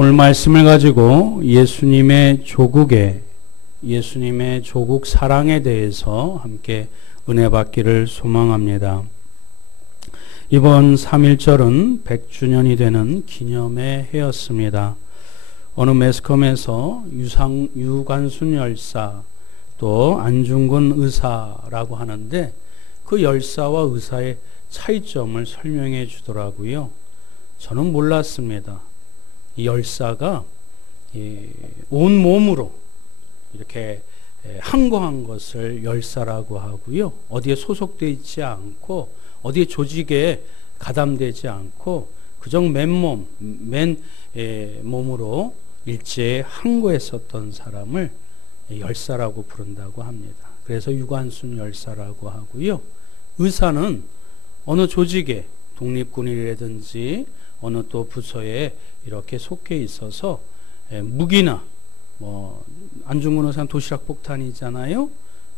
오늘 말씀을 가지고 예수님의 조국 사랑에 대해서 함께 은혜 받기를 소망합니다. 이번 3.1절은 100주년이 되는 기념의 해였습니다. 어느 매스컴에서 유관순 열사 또 안중근 의사라고 하는데 그 열사와 의사의 차이점을 설명해 주더라고요. 저는 몰랐습니다. 이 열사가 온 몸으로 이렇게 항거한 것을 열사라고 하고요. 어디에 소속되어 있지 않고 어디에 조직에 가담되지 않고 그저 맨몸으로 일제에 항거했었던 사람을 열사라고 부른다고 합니다. 그래서 유관순 열사라고 하고요. 의사는 어느 조직에 독립군이라든지 어느 또 부서에 이렇게 속해 있어서 무기나 안중근 의사는 도시락 폭탄이잖아요.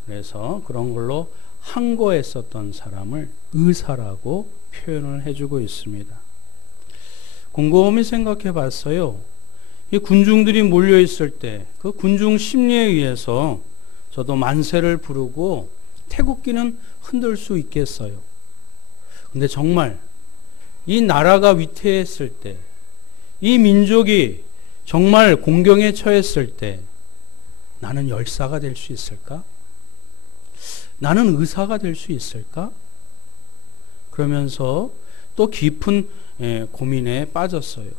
그래서 그런 걸로 항거했었던 사람을 의사라고 표현을 해주고 있습니다. 곰곰이 생각해 봤어요. 이 군중들이 몰려 있을 때 그 군중 심리에 의해서 저도 만세를 부르고 태국기는 흔들 수 있겠어요. 근데 정말 이 나라가 위태했을 때, 이 민족이 정말 공경에 처했을 때 나는 열사가 될 수 있을까? 나는 의사가 될 수 있을까? 그러면서 또 깊은 고민에 빠졌어요.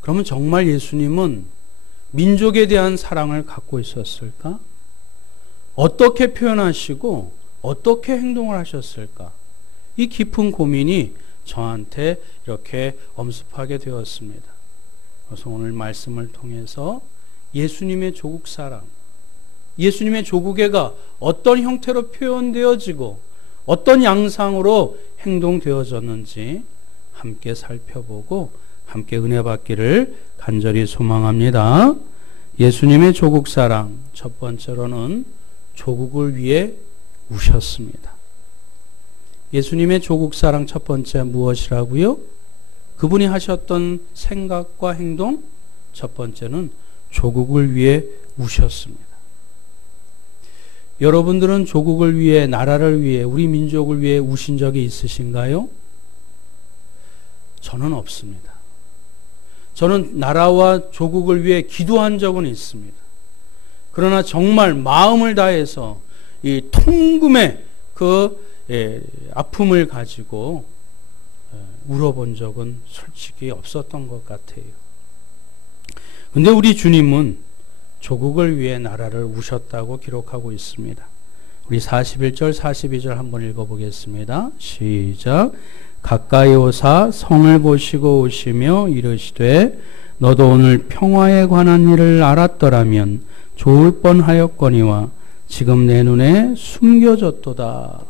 그러면 정말 예수님은 민족에 대한 사랑을 갖고 있었을까? 어떻게 표현하시고 어떻게 행동을 하셨을까? 이 깊은 고민이 저한테 이렇게 엄습하게 되었습니다. 그래서 오늘 말씀을 통해서 예수님의 조국 사랑, 예수님의 조국애가 어떤 형태로 표현되어지고 어떤 양상으로 행동되어졌는지 함께 살펴보고 함께 은혜 받기를 간절히 소망합니다. 예수님의 조국 사랑, 첫 번째로는 조국을 위해 우셨습니다. 예수님의 조국 사랑 첫 번째 무엇이라고요? 그분이 하셨던 생각과 행동, 첫 번째는 조국을 위해 우셨습니다. 여러분들은 조국을 위해, 나라를 위해, 우리 민족을 위해 우신 적이 있으신가요? 저는 없습니다. 저는 나라와 조국을 위해 기도한 적은 있습니다. 그러나 정말 마음을 다해서 이 통금의 아픔을 가지고 울어본 적은 솔직히 없었던 것 같아요. 근데 우리 주님은 조국을 위해 나라를 우셨다고 기록하고 있습니다. 우리 41절 42절 한번 읽어보겠습니다. 시작. 가까이 오사 성을 보시고 오시며 이르시되 너도 오늘 평화에 관한 일을 알았더라면 좋을 뻔하였거니와 지금 내 눈에 숨겨졌도다.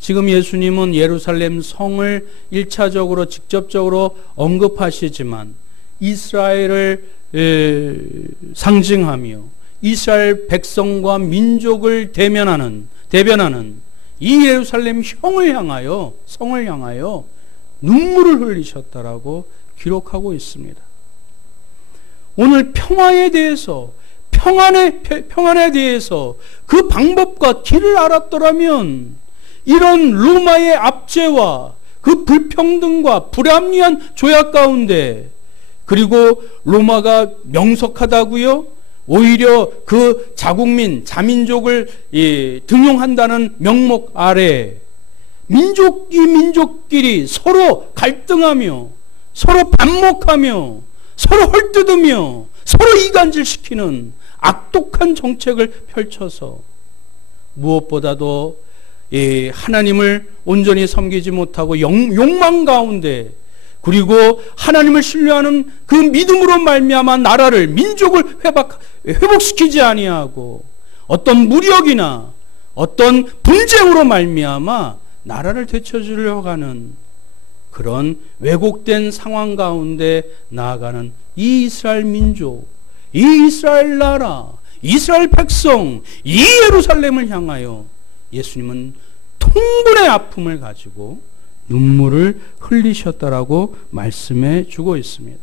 지금 예수님은 예루살렘 성을 1차적으로 직접적으로 언급하시지만 이스라엘을 상징하며 이스라엘 백성과 민족을 대변하는 이 예루살렘 성을 향하여 눈물을 흘리셨다라고 기록하고 있습니다. 오늘 평화에 대해서 평안에 대해서 그 방법과 길을 알았더라면 이런 로마의 압제와 그 불평등과 불합리한 조약 가운데 그리고 로마가 명석하다고요? 오히려 그 자국민, 자민족을 등용한다는 명목 아래 민족끼리 서로 갈등하며 서로 반목하며 서로 헐뜯으며 서로 이간질시키는 악독한 정책을 펼쳐서 무엇보다도 하나님을 온전히 섬기지 못하고 욕망 가운데 그리고 하나님을 신뢰하는 그 믿음으로 말미암아 나라를 민족을 회복시키지 아니하고 어떤 무력이나 어떤 분쟁으로 말미암아 나라를 되찾으려고 하는 그런 왜곡된 상황 가운데 나아가는 이 이스라엘 민족, 이 이스라엘 나라, 이스라엘 백성, 이 예루살렘을 향하여 예수님은 통분의 아픔을 가지고 눈물을 흘리셨다라고 말씀해 주고 있습니다.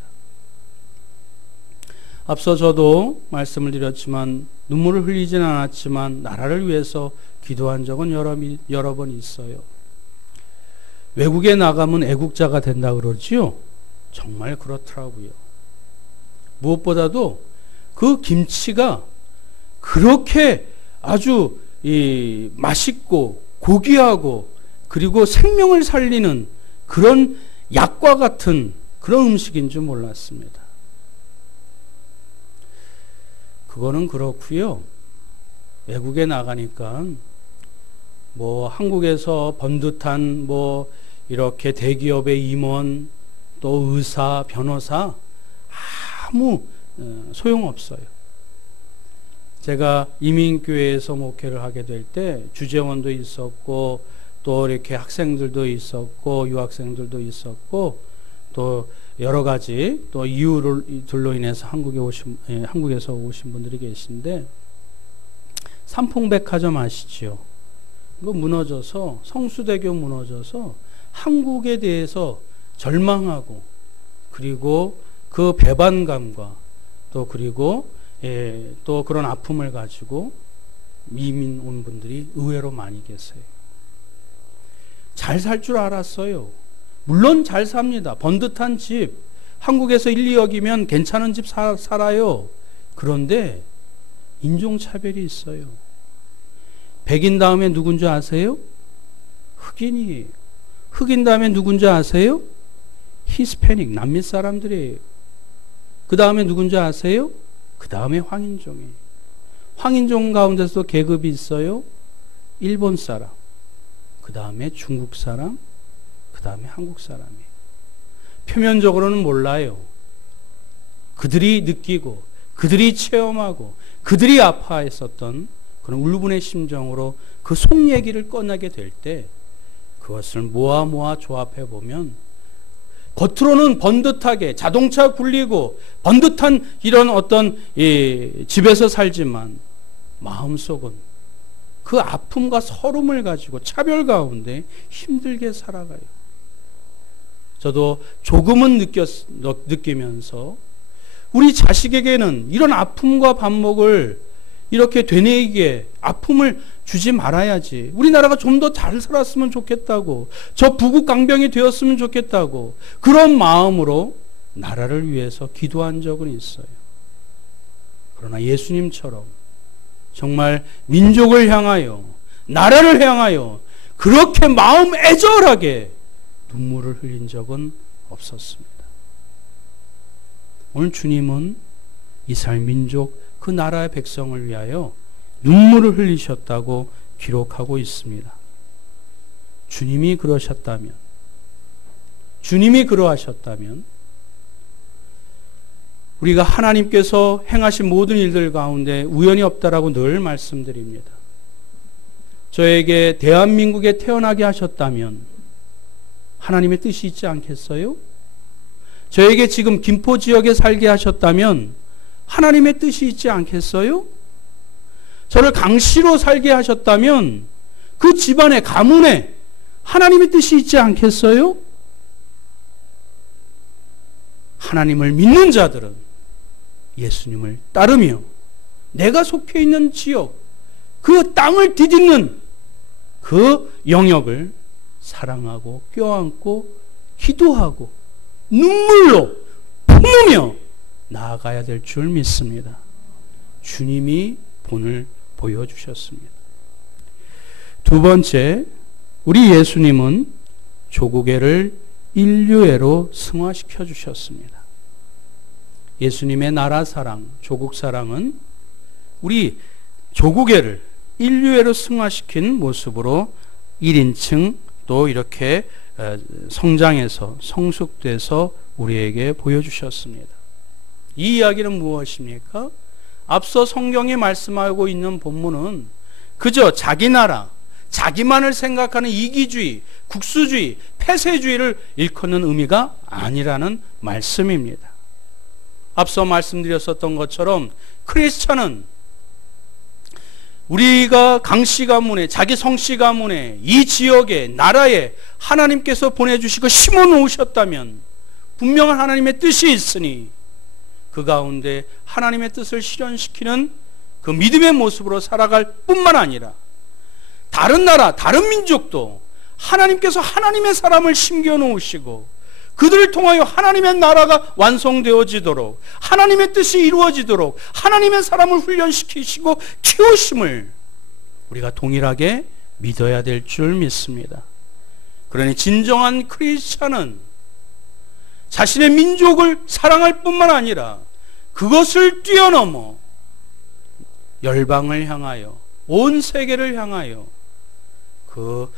앞서 저도 말씀을 드렸지만 눈물을 흘리지는 않았지만 나라를 위해서 기도한 적은 여러 번 있어요. 외국에 나가면 애국자가 된다 그러지요. 정말 그렇더라고요. 무엇보다도 그 김치가 그렇게 아주 맛있고 고귀하고 그리고 생명을 살리는 그런 약과 같은 그런 음식인 줄 몰랐습니다. 그거는 그렇고요. 외국에 나가니까 뭐 한국에서 번듯한 뭐 이렇게 대기업의 임원 또 의사, 변호사 아무 소용없어요. 제가 이민교회에서 목회를 하게 될 때 주재원도 있었고 또 이렇게 학생들도 있었고 유학생들도 있었고 또 여러 가지 또 이유들로 인해서 한국에서 오신 분들이 계신데 삼풍백화점 아시죠? 그거 무너져서 성수대교 무너져서 한국에 대해서 절망하고 그리고 그 배반감과 또 그리고 또 그런 아픔을 가지고 이민 온 분들이 의외로 많이 계세요. 잘 살 줄 알았어요. 물론 잘 삽니다. 번듯한 집, 한국에서 1, 2억이면 괜찮은 집 살아요. 그런데 인종차별이 있어요. 백인 다음에 누군지 아세요? 흑인이에요. 흑인 다음에 누군지 아세요? 히스패닉, 남미 사람들이에요. 그 다음에 누군지 아세요? 그 다음에 황인종이에요. 황인종 가운데서도 계급이 있어요. 일본 사람, 그 다음에 중국 사람, 그 다음에 한국 사람이에요. 표면적으로는 몰라요. 그들이 느끼고 그들이 체험하고 그들이 아파했었던 그런 울분의 심정으로 그 속 얘기를 꺼내게 될 때 그것을 모아 조합해 보면 겉으로는 번듯하게 자동차 굴리고 번듯한 이런 어떤 집에서 살지만 마음속은 그 아픔과 서름을 가지고 차별 가운데 힘들게 살아가요. 저도 조금은 느끼면서 우리 자식에게는 이런 아픔과 반목을 이렇게 되뇌이게 아픔을 주지 말아야지. 우리나라가 좀 더 잘 살았으면 좋겠다고, 저 부국 강병이 되었으면 좋겠다고 그런 마음으로 나라를 위해서 기도한 적은 있어요. 그러나 예수님처럼 정말 민족을 향하여 나라를 향하여 그렇게 마음 애절하게 눈물을 흘린 적은 없었습니다. 오늘 주님은 이스라엘 민족 그 나라의 백성을 위하여 눈물을 흘리셨다고 기록하고 있습니다. 주님이 그러셨다면, 주님이 그러하셨다면 우리가 하나님께서 행하신 모든 일들 가운데 우연이 없다라고 늘 말씀드립니다. 저에게 대한민국에 태어나게 하셨다면 하나님의 뜻이 있지 않겠어요? 저에게 지금 김포 지역에 살게 하셨다면 하나님의 뜻이 있지 않겠어요? 저를 강시로 살게 하셨다면 그 집안의 가문에 하나님의 뜻이 있지 않겠어요? 하나님을 믿는 자들은 예수님을 따르며 내가 속해 있는 지역, 그 땅을 뒤집는 그 영역을 사랑하고 껴안고 기도하고 눈물로 품으며 나아가야 될 줄 믿습니다. 주님이 본을 보여주셨습니다. 두 번째, 우리 예수님은 조국애를 인류애로 승화시켜 주셨습니다. 예수님의 나라 사랑, 조국 사랑은 우리 조국애를 인류애로 승화시킨 모습으로 1인칭 또 이렇게 성장해서 성숙돼서 우리에게 보여주셨습니다. 이 이야기는 무엇입니까? 앞서 성경에 말씀하고 있는 본문은 그저 자기 나라, 자기만을 생각하는 이기주의, 국수주의, 폐쇄주의를 일컫는 의미가 아니라는 말씀입니다. 앞서 말씀드렸었던 것처럼 크리스천은 우리가 강씨 가문에, 자기 성씨 가문에, 이 지역에, 나라에 하나님께서 보내주시고 심어놓으셨다면 분명한 하나님의 뜻이 있으니 그 가운데 하나님의 뜻을 실현시키는 그 믿음의 모습으로 살아갈 뿐만 아니라 다른 나라, 다른 민족도 하나님께서 하나님의 사람을 심겨 놓으시고 그들을 통하여 하나님의 나라가 완성되어지도록 하나님의 뜻이 이루어지도록 하나님의 사람을 훈련시키시고 키우심을 우리가 동일하게 믿어야 될 줄 믿습니다. 그러니 진정한 크리스찬은 자신의 민족을 사랑할 뿐만 아니라 그것을 뛰어넘어 열방을 향하여 온 세계를 향하여 그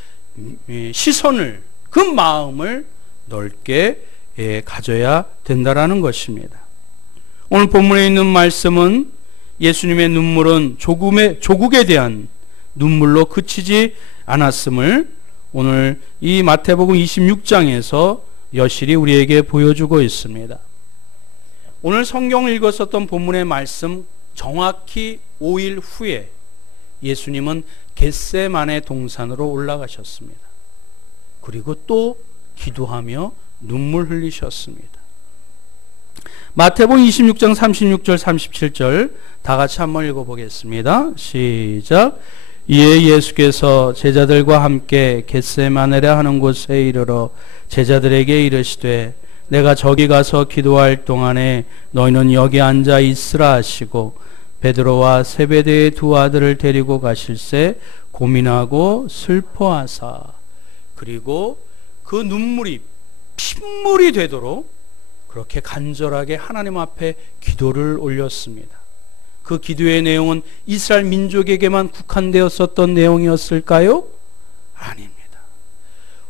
시선을 그 마음을 넓게 가져야 된다라는 것입니다. 오늘 본문에 있는 말씀은 예수님의 눈물은 조국에 대한 눈물로 그치지 않았음을 오늘 이 마태복음 26장에서 여실히 우리에게 보여주고 있습니다. 오늘 성경을 읽었었던 본문의 말씀 정확히 5일 후에 예수님은 겟세마네 동산으로 올라가셨습니다. 그리고 또 기도하며 눈물 흘리셨습니다. 마태복음 26장 36절 37절 다 같이 한번 읽어보겠습니다. 시작. 이에 예수께서 제자들과 함께 겟세마네라 하는 곳에 이르러 제자들에게 이르시되 내가 저기 가서 기도할 동안에 너희는 여기 앉아 있으라 하시고 베드로와 세베대의 두 아들을 데리고 가실새 고민하고 슬퍼하사 그리고 그 눈물이 핏물이 되도록 그렇게 간절하게 하나님 앞에 기도를 올렸습니다. 그 기도의 내용은 이스라엘 민족에게만 국한되었었던 내용이었을까요? 아닙니다.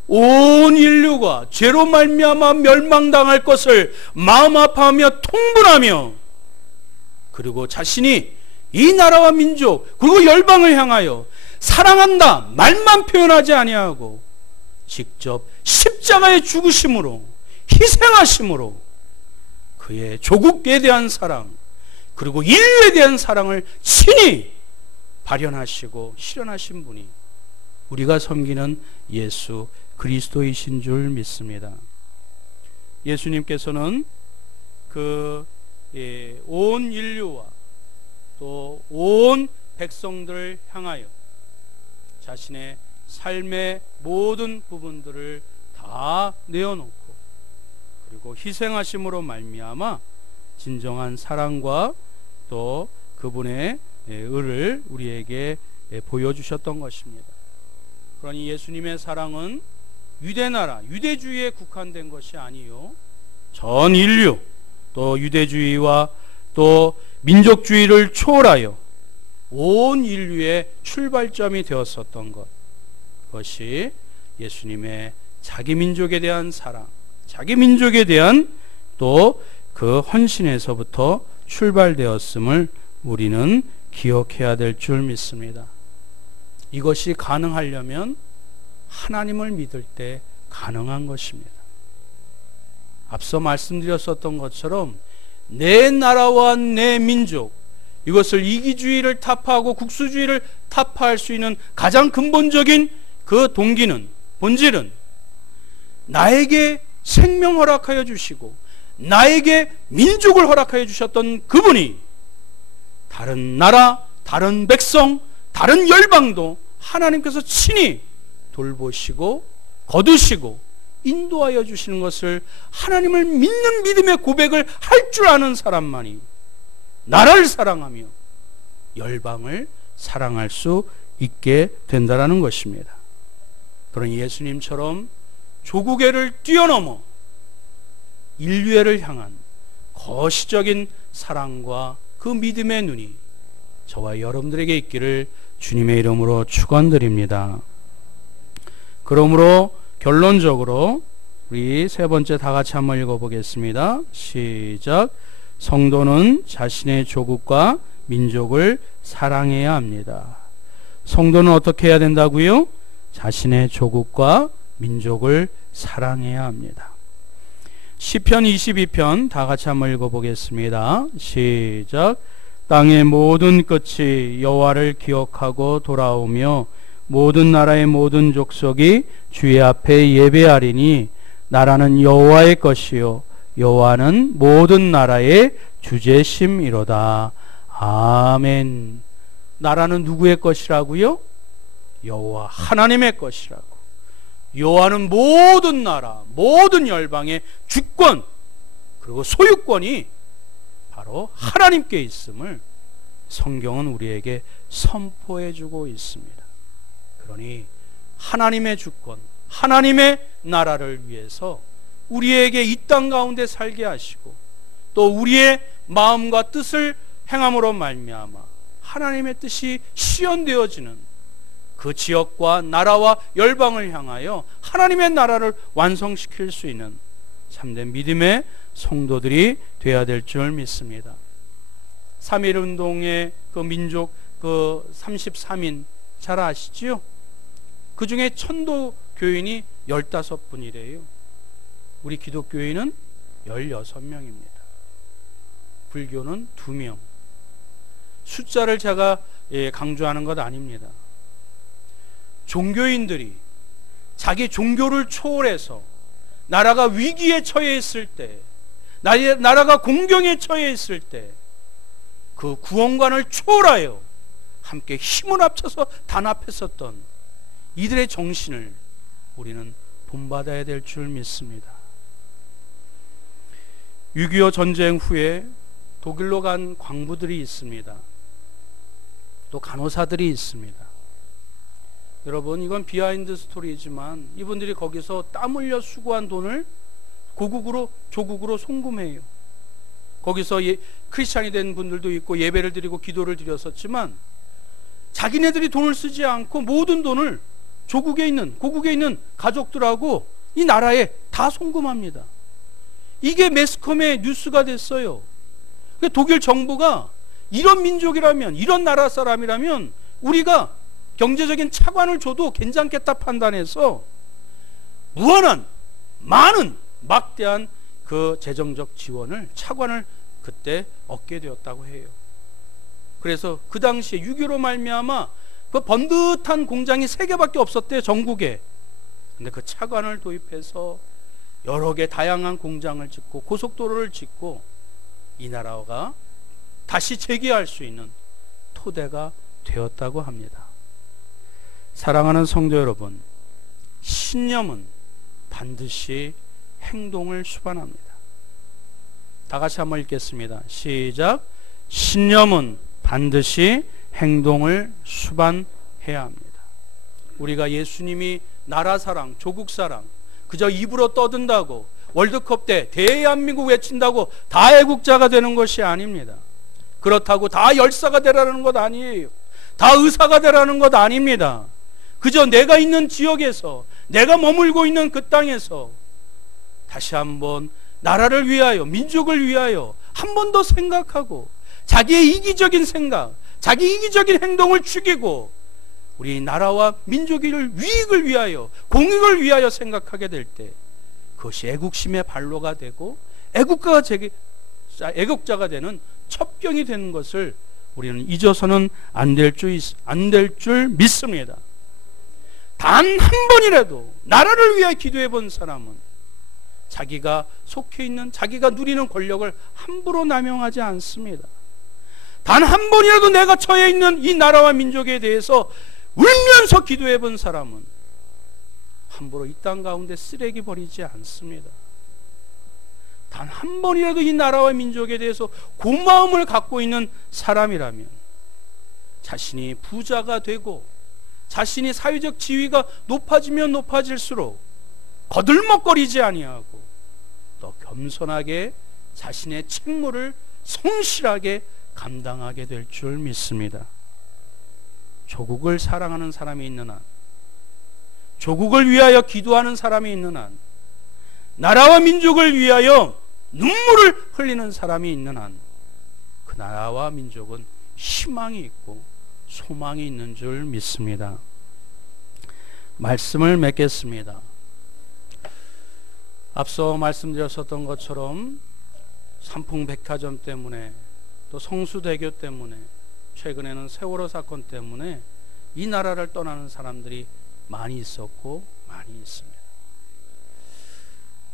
온 인류가 죄로 말미암아 멸망당할 것을 마음 아파하며 통분하며 그리고 자신이 이 나라와 민족 그리고 열방을 향하여 사랑한다 말만 표현하지 아니하고 직접 십자가의 죽으심으로 희생하심으로 그의 조국에 대한 사랑 그리고 인류에 대한 사랑을 친히 발현하시고 실현하신 분이 우리가 섬기는 예수 그리스도이신 줄 믿습니다. 예수님께서는 온 인류와 또 온 백성들을 향하여 자신의 삶의 모든 부분들을 다 내어놓고 그리고 희생하심으로 말미암아 진정한 사랑과 또 그분의 의를 우리에게 보여주셨던 것입니다. 그러니 예수님의 사랑은 유대나라, 유대주의에 국한된 것이 아니요 전 인류 또 유대주의와 또 민족주의를 초월하여 온 인류의 출발점이 되었었던 것, 그것이 예수님의 자기 민족에 대한 사랑, 자기 민족에 대한 또 그 헌신에서부터 출발되었음을 우리는 기억해야 될 줄 믿습니다. 이것이 가능하려면 하나님을 믿을 때 가능한 것입니다. 앞서 말씀드렸었던 것처럼 내 나라와 내 민족, 이것을 이기주의를 타파하고 국수주의를 타파할 수 있는 가장 근본적인 그 동기는, 본질은 나에게 생명 허락하여 주시고 나에게 민족을 허락하여 주셨던 그분이 다른 나라, 다른 백성, 다른 열방도 하나님께서 친히 돌보시고 거두시고 인도하여 주시는 것을 하나님을 믿는 믿음의 고백을 할 줄 아는 사람만이 나라를 사랑하며 열방을 사랑할 수 있게 된다는 것입니다. 그러니 예수님처럼 조국애를 뛰어넘어 인류애를 향한 거시적인 사랑과 그 믿음의 눈이 저와 여러분들에게 있기를 주님의 이름으로 축원드립니다. 그러므로 결론적으로 우리 세 번째 다 같이 한번 읽어보겠습니다. 시작. 성도는 자신의 조국과 민족을 사랑해야 합니다. 성도는 어떻게 해야 된다고요? 자신의 조국과 민족을 사랑해야 합니다. 시편 22편 다 같이 한번 읽어보겠습니다. 시작. 땅의 모든 끝이 여호와를 기억하고 돌아오며 모든 나라의 모든 족속이 주의 앞에 예배하리니 나라는 여호와의 것이요 여호와는 모든 나라의 주제심이로다. 아멘. 나라는 누구의 것이라고요? 여호와 하나님의 것이라고. 여호와는 모든 나라, 모든 열방의 주권 그리고 소유권이 바로 하나님께 있음을 성경은 우리에게 선포해 주고 있습니다. 그러니 하나님의 주권, 하나님의 나라를 위해서 우리에게 이 땅 가운데 살게 하시고 또 우리의 마음과 뜻을 행함으로 말미암아 하나님의 뜻이 실현되어지는 그 지역과 나라와 열방을 향하여 하나님의 나라를 완성시킬 수 있는 참된 믿음의 성도들이 되어야 될 줄 믿습니다. 3.1운동의 그 민족 그 33인 잘 아시죠? 그 중에 천도 교인이 15분이래요. 우리 기독교인은 16명입니다. 불교는 2명. 숫자를 제가 강조하는 것 아닙니다. 종교인들이 자기 종교를 초월해서 나라가 위기에 처해 있을 때, 나라가 공경에 처해 있을 때 그 구원관을 초월하여 함께 힘을 합쳐서 단합했었던 이들의 정신을 우리는 본받아야 될 줄 믿습니다. 6.25 전쟁 후에 독일로 간 광부들이 있습니다. 또 간호사들이 있습니다. 여러분, 이건 비하인드 스토리이지만 이분들이 거기서 땀 흘려 수고한 돈을 조국으로 송금해요. 거기서 크리스찬이 된 분들도 있고 예배를 드리고 기도를 드렸었지만 자기네들이 돈을 쓰지 않고 모든 돈을 고국에 있는 가족들하고 이 나라에 다 송금합니다. 이게 매스컴의 뉴스가 됐어요. 독일 정부가 이런 민족이라면, 이런 나라 사람이라면 우리가 경제적인 차관을 줘도 괜찮겠다 판단해서 무한한 많은 막대한 그 재정적 지원을, 차관을 그때 얻게 되었다고 해요. 그래서 그 당시에 6.25로 말미암아 그 번듯한 공장이 3개밖에 없었대요, 전국에. 근데 그 차관을 도입해서 여러 개 다양한 공장을 짓고 고속도로를 짓고 이 나라가 다시 재기할 수 있는 토대가 되었다고 합니다. 사랑하는 성도 여러분, 신념은 반드시 행동을 수반합니다. 다 같이 한번 읽겠습니다. 시작. 신념은 반드시 행동을 수반해야 합니다. 우리가 예수님이 나라 사랑, 조국 사랑 그저 입으로 떠든다고 월드컵 때 대한민국 외친다고 다 애국자가 되는 것이 아닙니다. 그렇다고 다 열사가 되라는 것 아니에요. 다 의사가 되라는 것 아닙니다. 그저 내가 있는 지역에서, 내가 머물고 있는 그 땅에서 다시 한번 나라를 위하여, 민족을 위하여 한 번 더 생각하고 자기의 이기적인 생각, 자기 이기적인 행동을 죽이고 우리 나라와 민족의 위익을 위하여, 공익을 위하여 생각하게 될 때 그것이 애국심의 발로가 되고 애국자가 되는 첩경이 되는 것을 우리는 잊어서는 안 될 줄 믿습니다. 단 한 번이라도 나라를 위해 기도해 본 사람은 자기가 속해 있는, 자기가 누리는 권력을 함부로 남용하지 않습니다. 단 한 번이라도 내가 처해 있는 이 나라와 민족에 대해서 울면서 기도해 본 사람은 함부로 이 땅 가운데 쓰레기 버리지 않습니다. 단 한 번이라도 이 나라와 민족에 대해서 고마움을 갖고 있는 사람이라면 자신이 부자가 되고 자신이 사회적 지위가 높아지면 높아질수록 거들먹거리지 아니하고 또 겸손하게 자신의 책무를 성실하게 감당하게 될 줄 믿습니다. 조국을 사랑하는 사람이 있는 한, 조국을 위하여 기도하는 사람이 있는 한, 나라와 민족을 위하여 눈물을 흘리는 사람이 있는 한, 그 나라와 민족은 희망이 있고 소망이 있는 줄 믿습니다. 말씀을 맺겠습니다. 앞서 말씀드렸었던 것처럼 삼풍백화점 때문에 또 성수대교 때문에 최근에는 세월호 사건 때문에 이 나라를 떠나는 사람들이 많이 있었고 많이 있습니다.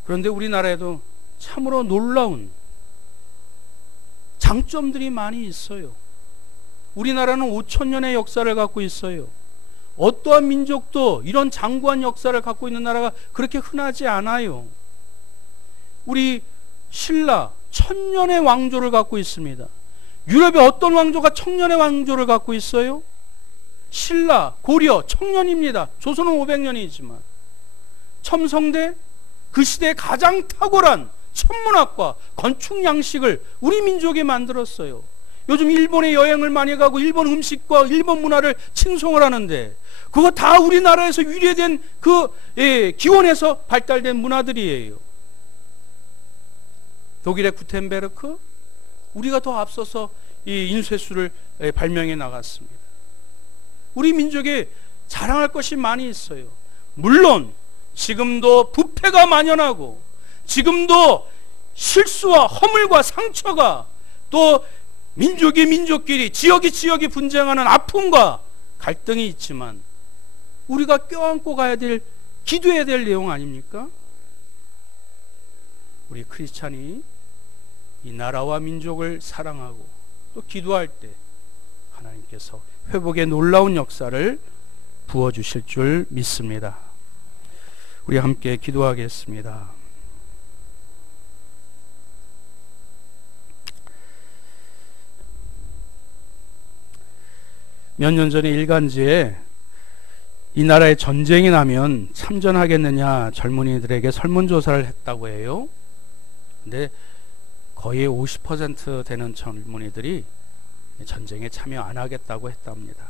그런데 우리나라에도 참으로 놀라운 장점들이 많이 있어요. 우리나라는 5,000년의 역사를 갖고 있어요. 어떠한 민족도 이런 장구한 역사를 갖고 있는 나라가 그렇게 흔하지 않아요. 우리 신라 1000년의 왕조를 갖고 있습니다. 유럽의 어떤 왕조가 1000년의 왕조를 갖고 있어요? 신라, 고려, 1000년입니다. 조선은 500년이지만 첨성대, 그 시대의 가장 탁월한 천문학과 건축 양식을 우리 민족이 만들었어요. 요즘 일본에 여행을 많이 가고 일본 음식과 일본 문화를 칭송을 하는데 그거 다 우리나라에서 유래된 기원에서 발달된 문화들이에요. 독일의 구텐베르크, 우리가 더 앞서서 이 인쇄술을 발명해 나갔습니다. 우리 민족에 자랑할 것이 많이 있어요. 물론 지금도 부패가 만연하고 지금도 실수와 허물과 상처가 또 민족이 민족끼리 지역이 지역이 분쟁하는 아픔과 갈등이 있지만 우리가 껴안고 가야 될 기도해야 될 내용 아닙니까? 우리 크리스찬이 이 나라와 민족을 사랑하고 또 기도할 때 하나님께서 회복의 놀라운 역사를 부어주실 줄 믿습니다. 우리 함께 기도하겠습니다. 몇 년 전에 일간지에 이 나라에 전쟁이 나면 참전하겠느냐 젊은이들에게 설문조사를 했다고 해요. 근데 거의 50% 되는 젊은이들이 전쟁에 참여 안 하겠다고 했답니다.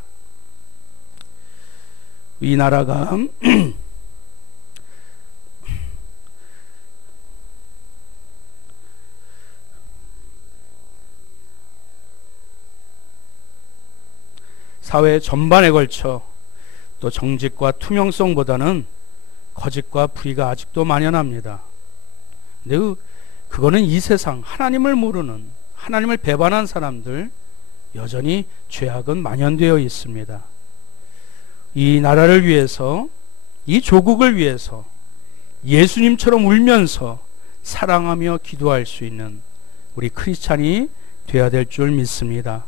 이 나라가 사회 전반에 걸쳐 또 정직과 투명성보다는 거짓과 불의가 아직도 만연합니다. 근데 그거는 이 세상 하나님을 모르는, 하나님을 배반한 사람들 여전히 죄악은 만연되어 있습니다. 이 나라를 위해서, 이 조국을 위해서 예수님처럼 울면서 사랑하며 기도할 수 있는 우리 크리스찬이 되어야 될 줄 믿습니다.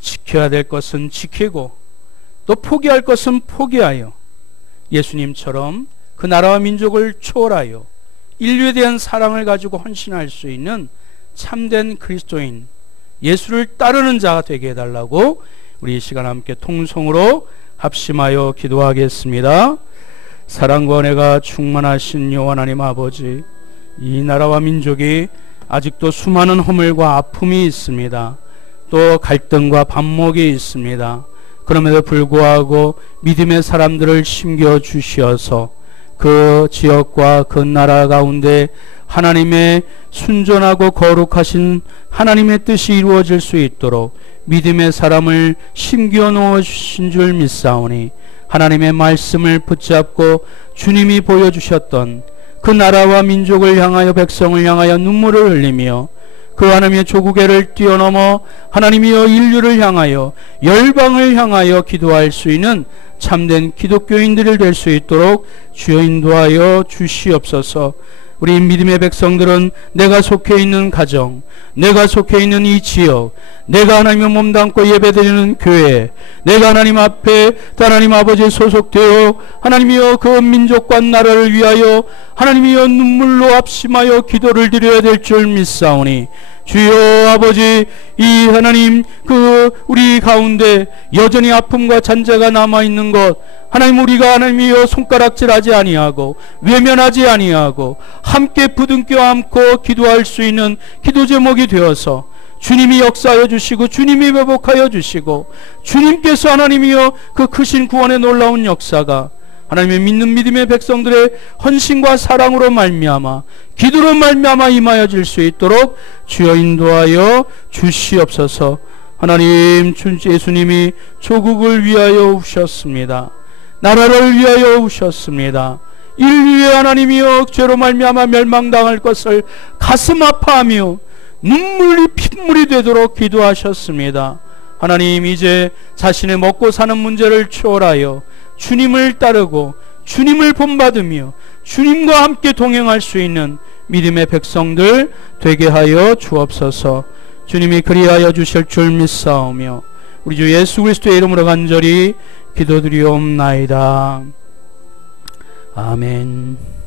지켜야 될 것은 지키고 또 포기할 것은 포기하여 예수님처럼 그 나라와 민족을 초월하여 인류에 대한 사랑을 가지고 헌신할 수 있는 참된 그리스도인, 예수를 따르는 자가 되게 해달라고 우리 이 시간 함께 통성으로 합심하여 기도하겠습니다. 사랑과 은혜가 충만하신 여호와 하나님 아버지, 이 나라와 민족이 아직도 수많은 허물과 아픔이 있습니다. 또 갈등과 반목이 있습니다. 그럼에도 불구하고 믿음의 사람들을 심겨주시어서 그 지역과 그 나라 가운데 하나님의 순전하고 거룩하신 하나님의 뜻이 이루어질 수 있도록 믿음의 사람을 심겨 놓으신 줄 믿사오니 하나님의 말씀을 붙잡고 주님이 보여주셨던 그 나라와 민족을 향하여 백성을 향하여 눈물을 흘리며 그 하나님의 조국애를 뛰어넘어 하나님이여 인류를 향하여 열방을 향하여 기도할 수 있는 참된 기독교인들이 될 수 있도록 주여 인도하여 주시옵소서. 우리 믿음의 백성들은 내가 속해 있는 가정, 내가 속해 있는 이 지역, 내가 하나님의 몸담고 예배드리는 교회, 내가 하나님 앞에 하나님 아버지에 소속되어 하나님이여 그 민족과 나라를 위하여 하나님이여 눈물로 합심하여 기도를 드려야 될 줄 믿사오니 주여 아버지, 이 하나님 우리 가운데 여전히 아픔과 잔재가 남아있는 것 하나님, 우리가 하나님이여 손가락질하지 아니하고 외면하지 아니하고 함께 부둥켜 안고 기도할 수 있는 기도 제목이 되어서 주님이 역사하여 주시고 주님이 회복하여 주시고 주님께서 하나님이여 그 크신 구원의 놀라운 역사가 하나님의 믿는 믿음의 백성들의 헌신과 사랑으로 말미암아 기도로 말미암아 임하여질 수 있도록 주여 인도하여 주시옵소서. 하나님, 예수님이 조국을 위하여 우셨습니다. 나라를 위하여 우셨습니다. 인류의 하나님이여 죄로 말미암아 멸망당할 것을 가슴 아파하며 눈물이 핏물이 되도록 기도하셨습니다. 하나님, 이제 자신의 먹고 사는 문제를 초월하여 주님을 따르고 주님을 본받으며 주님과 함께 동행할 수 있는 믿음의 백성들 되게 하여 주옵소서. 주님이 그리하여 주실 줄 믿사오며 우리 주 예수 그리스도의 이름으로 간절히 기도드리옵나이다. 아멘.